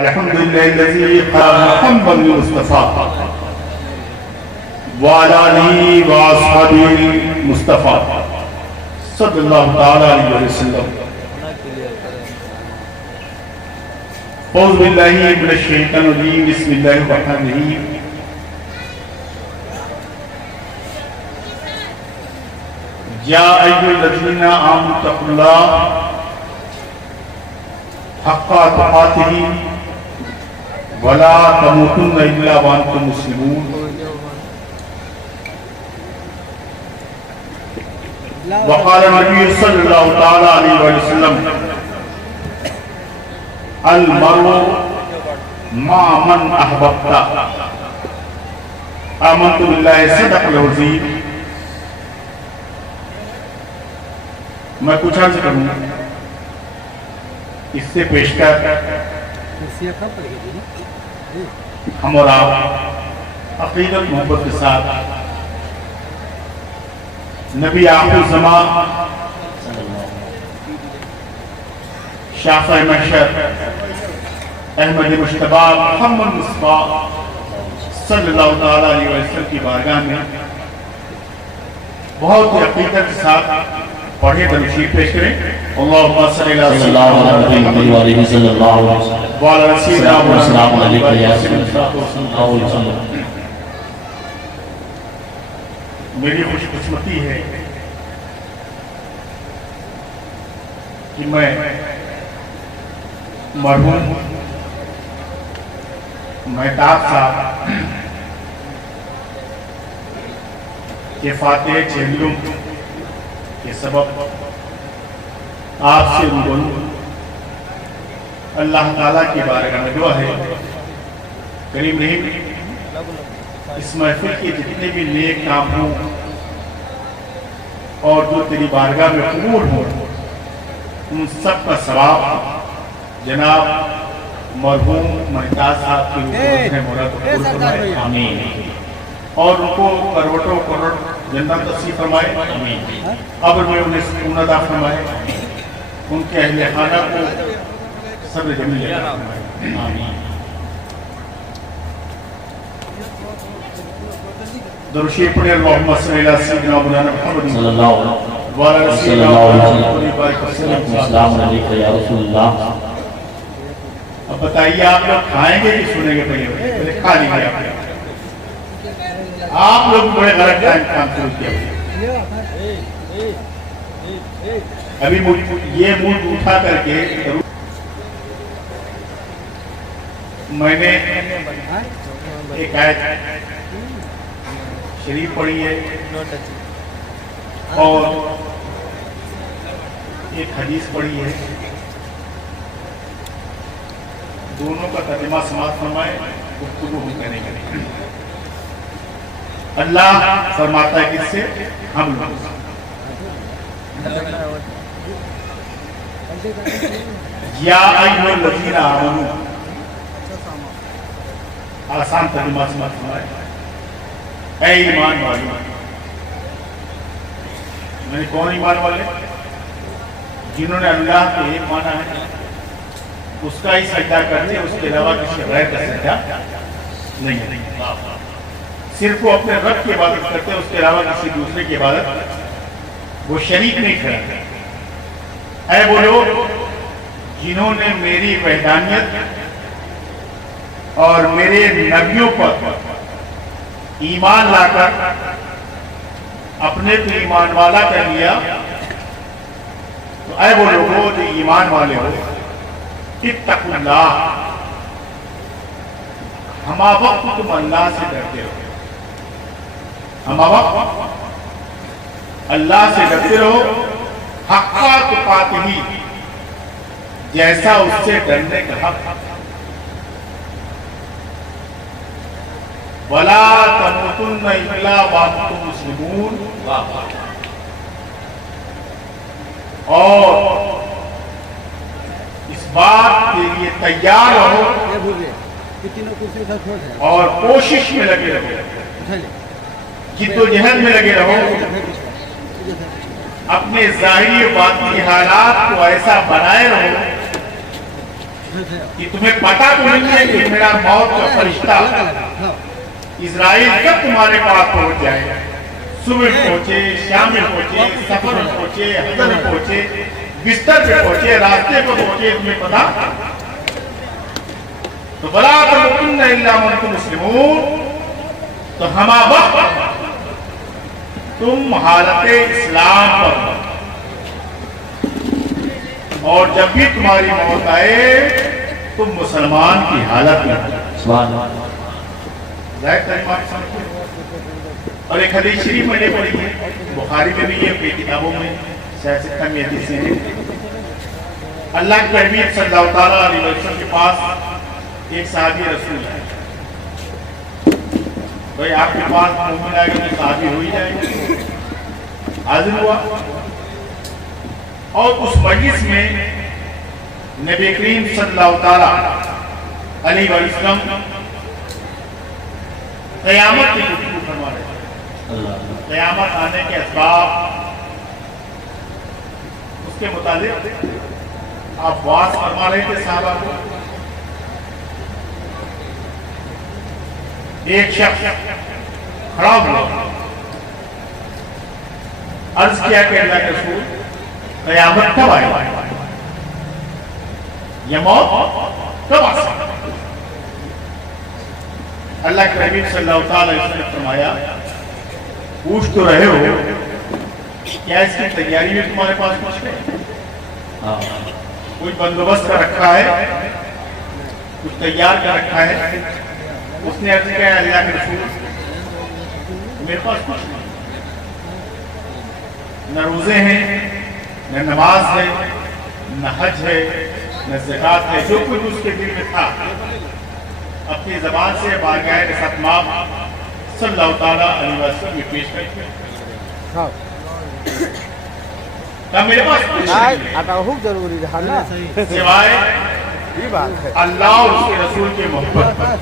الحمد لله الذي خلق محمد المصطفى وعلى آله وأصحابه المصطفى صلی اللہ تعالی علیہ وسلم. اعوذ باللہ من الشیطان الرجیم. بسم اللہ الرحمن الرحیم. یا ایھا الذین آمنوا اتقوا اللہ حق تقاتہ ولا تموتن الا وانتم مسلمون. وقال النبي صلى الله تعالى عليه وسلم المرء مع من احببت. آمنت بالله صدق العظیم. میں کچھ عرض کروں اس سے پیش کر ہم اور آپ عقیدت محبت کے ساتھ نبی آخر الزمان شافع محشر احمد مجتبی محمد مصطفیٰ صلی اللہ تعالی علیہ وسلم کی بارگاہ میں بہت ہی عقیدت کے ساتھ پڑھے تنشیر پیش کریں. اللہم صلی اللہ علیہ وسلم وعلی سیدنا محمد علیہ وسلم. میری خوش قسمتی ہے کہ میں مرحوم مہتاب صاحب کے فاتح چہلم کے سبب آپ سے روبرو اللہ تعالیٰ کی بارگاہ میں دعا ہے کریم رحیم اس محفل کے جتنے بھی نیک کام ہوں اور جو تیری بارگاہ میں قبول ہوں ان سب کا ثواب جناب مرحوم مہتاب صاحب کی روح میں مولا قبول فرمائے. آمین. اور ان کو کروڑوں کروڑ جنت نصیب فرمائے. آمین. قبر میں انہیں سکون عطا فرمائے. ان کے اہل خانہ کو صبر جمیل عطا فرمائے. آمین. درشی پڑھے اللہم صلی اللہ سیدنا مولانا محمد صلی اللہ علیہ وسلم. السلام علیکم یا رسول اللہ. اب بتائیے آپ لوگ کھائیں گے کہ سنیں گے؟ پہلے کھا لیں گے. آپ لوگ بڑے غلط ٹائم کام شروع کیا. ابھی یہ ملک اٹھا کر کے میں نے ایک آیت شریف پڑھی ہے اور ایک حدیث پڑھی ہے. دونوں کا ترجمہ سماعت فرمائے گفتگو ہم کریں گے. اللہ فرماتا ہے کس سے؟ ہم لوگ. یا ایھا الذین آمنوا. آسان ترجمہ سماعت فرمائے اے ایمان والے. میں نے کون ایمان والے؟ جنہوں نے اللہ کو ایک مانا ہے اس کا ہی سجدہ کرتے اس کے علاوہ کسی غیر کا سجدہ نہیں. صرف وہ اپنے رب کی عبادت کرتے اس کے علاوہ کسی دوسرے کی عبادت وہ شریک نہیں کرتے. اے وہ لوگ جنہوں نے میری وحدانیت اور میرے نبیوں پر ایمان لا کر اپنے کو ایمان والا کر لیا تو اے وہ لوگوں جو ایمان والے ہو اتقوا اللہ. ہما وقت تم اللہ سے ڈرتے رہو. ہما وقت اللہ سے ڈرتے رہو حق تقاتہ جیسا اس سے ڈرنے کا حق. ولا تموتن الا وانتم مسلمون. اور اس بات کے لیے تیار رہو اور کوشش میں لگے رہو. جد و جہد میں لگے رہو. اپنے ظاہری و باطنی حالات کو ایسا بنائے رہو کہ تمہیں پتا تو نہیں ہے کہ میرا موت کا فرشتہ اسرائیل کب تمہارے پاس پہنچ جائے؟ صبح پہنچے، شام میں پہنچے، سفر میں پہنچے، حضر میں پہنچے، بستر پہ پہنچے، راستے پہ پہنچے، تمہیں پتا؟ تو بلا تمکن الا وانتم مسلمون، تو ہما وقت تم حالت اسلام پر، اور جب بھی تمہاری موت آئے تم مسلمان کی حالت میں۔ سبحان اللہ۔ ظاہر تعلیمات سمجھے، اور ایک حدیث شریف میں نے پڑھی ہے، بخاری میں بھی ہے، کئی کتابوں میں سیاست میں حدیثیں ہیں۔ اللہ کے حبیب صلی اللہ علیہ وسلم کے پاس ایک صحابی رسول ہے، بھائی آپ کے پاس مومن آئے گا تو صحابی ہو ہی جائے گا۔ حاضر ہوا، اور اس مجلس میں نبی کریم صلی اللہ علیہ وسلم قیامت کی گفتگو فرما رہے ہیں، قیامت آنے کے اسباب، اس کے متعلق آپ واضح فرما رہے تھے صحابہ کو۔ ایک شخص کھڑا ہوا، عرض کیا کہ اللہ کے رسول قیامت کب آئے گا؟ یہ موت کب آ سکتی؟ اللہ کے حبیب صلی اللہ علیہ وسلم نے فرمایا، پوچھ تو رہے ہو، کیا اس کی تیاری میں تمہارے پاس کچھ ہے؟ کچھ بندوبست کا رکھا ہے، کچھ تیار کر رکھا ہے؟ اس نے عرض کیا، اللہ کے رسول میرے پاس کچھ نہیں، نہ روزے ہیں، نہ نماز ہے، نہ حج ہے، نہ زکوٰۃ ہے، جو کچھ اس کے دل میں تھا اپنی زبان سے بارگاہ رسالت مآب صلی اللہ علیہ وسلم میں پیش کرتے کہ میرے پاس کچھ نہیں ہے سوائے اللہ اور اس کے رسول کے محبت پر۔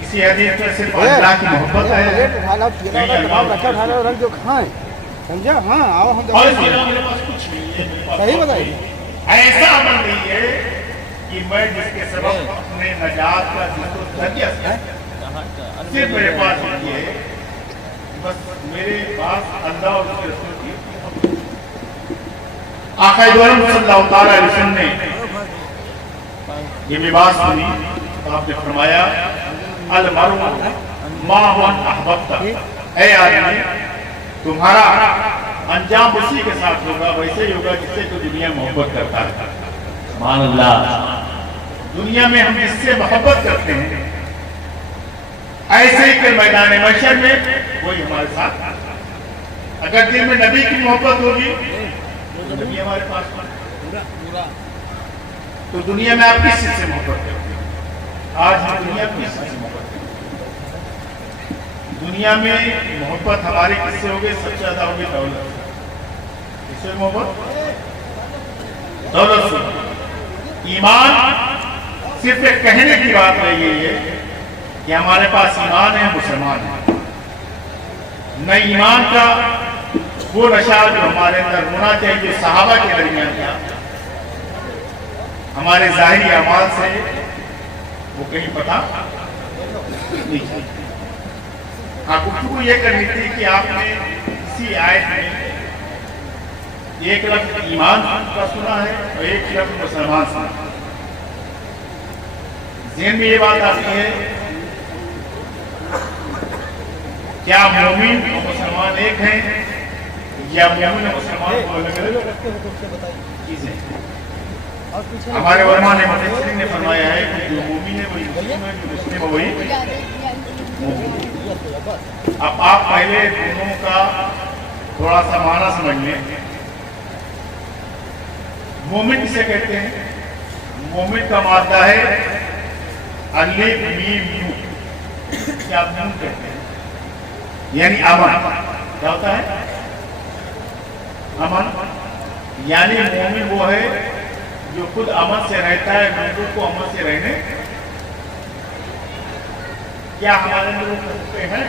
اسی حدیث میں صرف اللہ کی محبت ہے، اور اس کے علاوہ میرے پاس کچھ نہیں ہے۔ ایسا عمل نہیں ہے کہ میں جس کے سبب اپنے نجات کا جس کو ذریعہ صرف میرے پاس یہ ہے، بس میرے پاس اللہ اور اس کے رسول کی۔ آقا دو عالم صلی اللہ علیہ وسلم نے یہ بھی بات سنی، آپ نے فرمایا، المرء مع من احببت، اے آدمی تمہارا انجام اسی کے ساتھ ہوگا، ویسے ہی ہوگا جس سے تو دنیا محبت کرتا ہے۔ سبحان اللہ۔ دنیا میں ہم جس سے محبت کرتے ہیں، ایسے ہی کہ میدان محشر میں وہی ہمارے ساتھ۔ اگر دل میں نبی کی محبت ہوگی تو نبی ہمارے پاس ہوگا۔ تو دنیا میں آپ کس چیز سے محبت کرتے ہیں؟ آج ہم دنیا کس چیز سے محبت کرتے ہیں؟ دنیا میں محبت ہماری کس سے ہوگی؟ سب سے زیادہ ہوگی دولت سے۔ کس سے محبت؟ دولت سے۔ ایمان صرف ایک کہنے کی بات نہیں ہے کہ ہمارے پاس ایمان ہے، مسلمان ہے۔ نہ ایمان کا وہ نشہ جو ہمارے اندر ہونا چاہیے، جو صحابہ کے درمیان تھا، ہمارے ظاہری اعمال سے وہ کہیں پتہ نہیں چلتا۔ ہاں، گفتگو یہ کرنی تھی کہ آپ نے اسی آیت میں ایک لفظ ایمان کا سنا ہے اور ایک لفظ مسلمان سنا۔ ذہن میں یہ بات آتی ہے، کیا مومن اور مسلمان ایک ہیں یا مومن اور مسلمان کو الگ الگ چیزیں؟ ہمارے علماء نے مفسرین نے فرمایا ہے کہ جو مومن ہے وہی مسلم ہے، جو مسلم ہے وہی مومن ہے۔ اب آپ پہلے دونوں کا تھوڑا سا معنی سمجھ لیں۔ مومن کسے کہتے ہیں؟ مومن کا مادہ ہے الف میم نون، کیا آپ نون کہتے ہیں؟ یعنی امن۔ کیا ہوتا ہے؟ امن۔ یعنی مومن وہ ہے جو خود امن سے رہتا ہے، دوسروں کو امن سے رہنے۔ کیا ہمارے اندر وہ کرتے ہیں؟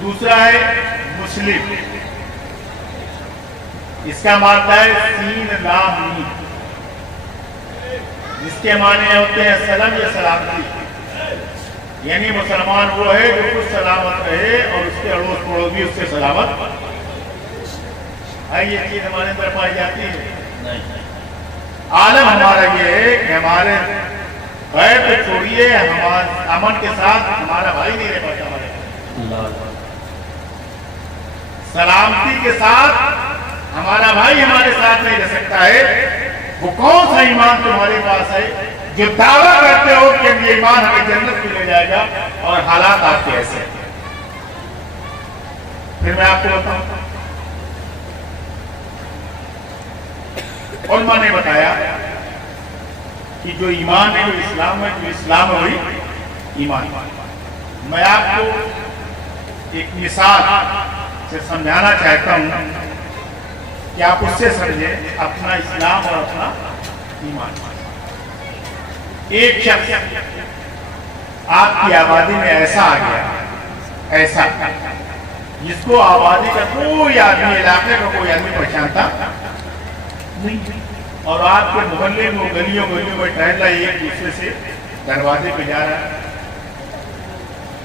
دوسرا ہے مسلم۔ اس کا معنی ہے سین لام میم، جس کے معنی ہوتے ہیں سلام یا سلامتی، یعنی مسلمان وہ ہے جو خود سلامت رہے اور اس کے اڑوس پڑوس بھی اس سے سلامت ہے۔ یہ چیز ہمارے اندر پائی جاتی ہے؟ عالم ہمارا یہ ہے کہ ہمارے غیر کو چھوڑیے، ہمارے امن کے ساتھ ہمارا بھائی نہیں رہ پاتا، ہمارے سلامتی کے ساتھ ہمارا بھائی ہمارے ساتھ نہیں رہ سکتا ہے۔ وہ کون سا ایمان تمہارے پاس ہے جو دعویٰ کرتے ہو کہ یہ ایمان ہمیں جنت میں لے جائے گا اور حالات آپ کے ایسے ہیں؟ پھر میں آپ کو بتاؤں، علماء نے بتایا کہ جو ایمان ہے وہ اسلام ہے، جو اسلام ہے وہی ایمان۔ میں آپ کو ایک مثال سے سمجھانا چاہتا ہوں کہ آپ اس سے سمجھیں اپنا اسلام اور اپنا ایمان۔ ایک شخص آپ کی آبادی میں ایسا آ گیا، ایسا جس کو آبادی کا کوئی آدمی، علاقے کا کوئی آدمی پہچانتا نہیں، اور آپ کے محلے میں گلیوں میں ٹہل رہا ہے، ایک دوسرے سے دروازے پہ جا رہا ہے،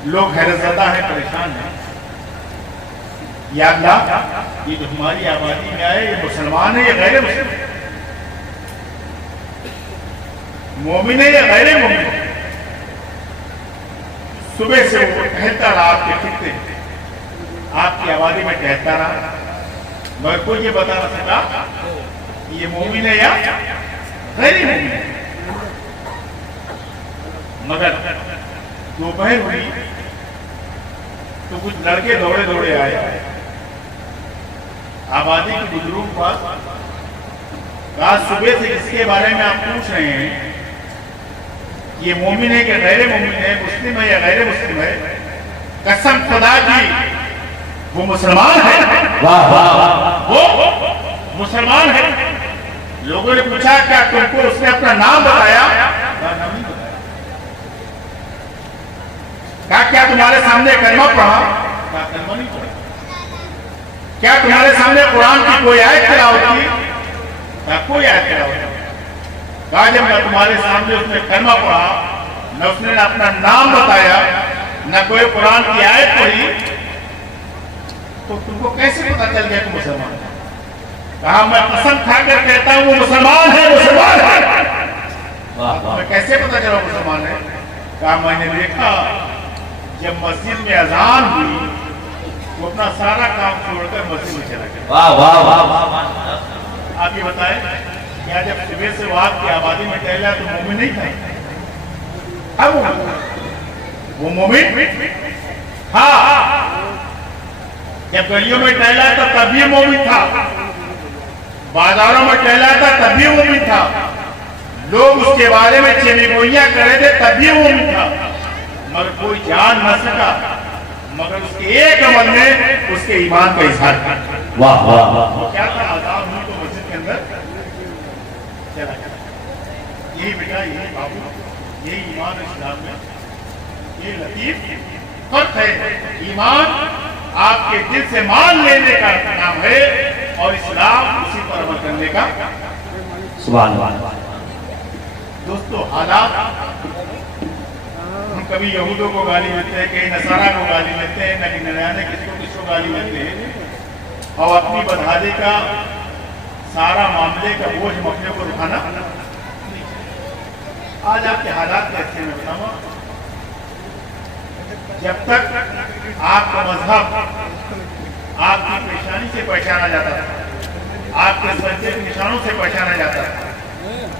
لوگ حیرت زدہ ہیں، پریشان ہیں، یا اللہ یہ جو ہماری آبادی میں آئے یہ مسلمان ہے یا غیر مسلم ہے، مومن ہے یا غیر مومن ہے؟ صبح سے وہ ٹہلتا رہا آپ کے خطے، آپ کی آبادی میں ٹہلتا رہا، مگر کوئی یہ بتا نہ سکا یہ مومن ہے یا غیر مومن ہے۔ مگر دوپہر ہوئی تو کچھ لڑکے دوڑے آئے آبادی کے بزرگوں کے پاس، آج صبح سے اس کے بارے میں آپ پوچھ رہے ہیں یہ مومن ہے کہ غیر مومن ہے، مسلم ہے یا غیر مسلم ہے؟ قسم خدا کی وہ مسلمان ہے، وہ مسلمان ہے۔ لوگوں نے پوچھا کیا تم کو اس نے اپنا نام بتایا؟ نام نہیں بتایا۔ کہا کیا تمہارے سامنے کلمہ پڑھا؟ کہا کلمہ نہیں پڑھا۔ کیا تمہارے سامنے قرآن کی کوئی آیت تلاوت کی؟ کہا کوئی آیت تلاوت کی۔ کہا جب میں تمہارے سامنے اس نے کلمہ پڑھا، نہ اس نے اپنا نام بتایا، نہ کوئی قرآن کی آیت پڑھی، تو تم کو کیسے پتا چل گیا کہ مسلمان ہے؟ کہا میں قسم کھا کر کہتا ہوں وہ مسلمان ہے، مسلمان ہے۔ میں کیسے پتا چلا مسلمان ہے؟ کہا میں نے دیکھا جب مسجد میں اذان ہوئی وہ اپنا سارا کام چھوڑ کر مسجد میں چلا گیا۔ آپ یہ بتائیں کیا جب صبح سے وہ آپ کی آبادی میں ٹہلا تو مومن نہیں تھا؟ اب وہ مومن ہاں، جب گلیوں میں ٹہلا تو تب بھی مومن تھا، بازاروں میں ٹہلا تھا تب بھی مومن تھا، لوگ اس کے بارے میں چینی گوئیاں کرے تھے تب بھی مومن تھا، مگر کوئی جان نہ سکا مگر اس کے ایک عمل نے اس کے ایمان کا اظہار کیا۔ واہ واہ واہ، کیا تھا؟ آزاد ہوئی تو مسجد کے اندر چلا گیا۔ یہی بیٹا، یہی بابو، یہی ایمان اسلام میں یہ لطیف فرق ہے۔ ایمان آپ کے دل سے مان لینے کا نام ہے اور اسلام اسی پر عمل کرنے کا۔ سبحان اللہ۔ دوستو حالات، ہم کبھی یہودوں کو گالی دیتے ہیں، کہیں نصارہ کو گالی دیتے ہیں، نہ جانے کس کو گالی دیتے ہیں، اور اپنی بدحالی کا سارا معاملے کا بوجھ اپنے کو اٹھانا۔ آج آپ کے حالات کیسے ہیں بتاؤں؟ جب تک آپ کا مذہب آپ کی پریشانی سے پہچانا جاتا تھا، آپ کے سجدے کے نشانوں سے پہچانا جاتا تھا،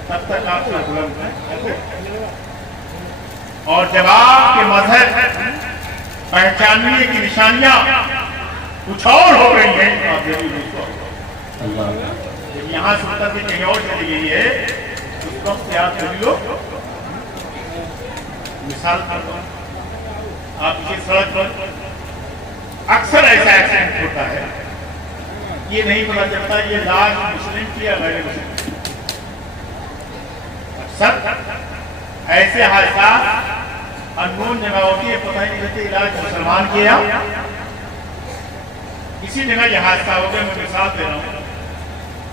تب تک آپ سے بلند ہے۔ اور جب آپ کے مذہب پہچاننے کی نشانیاں کچھ اور ہو گئی ہیں تو آپ ضرور جب یہاں سے اتر کے کہیں اور چلی گئی ہے اس وقت سے آپ سبھی لوگ مثال کرتا ہوں، آپ کی سڑک پر اکثر ایسا ایکسیڈنٹ ہوتا ہے، یہ نہیں پتا چلتا یہ لاش مسلم کی یا غیر مسلم کی۔ اکثر ایسے حادثات انون جگہ ہوتی ہے، پتہ ہی نہیں چلتی علاج مسلمان کیا، اسی جگہ یہ حادثہ ہو گیا۔ میں مثال دے رہا ہوں،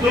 2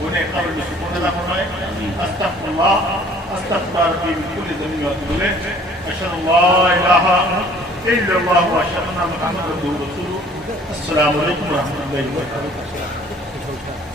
انہیں قبر میں سکون عطا فرمائے استغفر اللہ استغفر ربی من کل ذنب و اتوب الیہ اشهد ان لا الہ الا اللہ و اشهد ان محمد عبدہ و رسولہ السلام علیکم و رحمۃ اللہ وبرکاتہ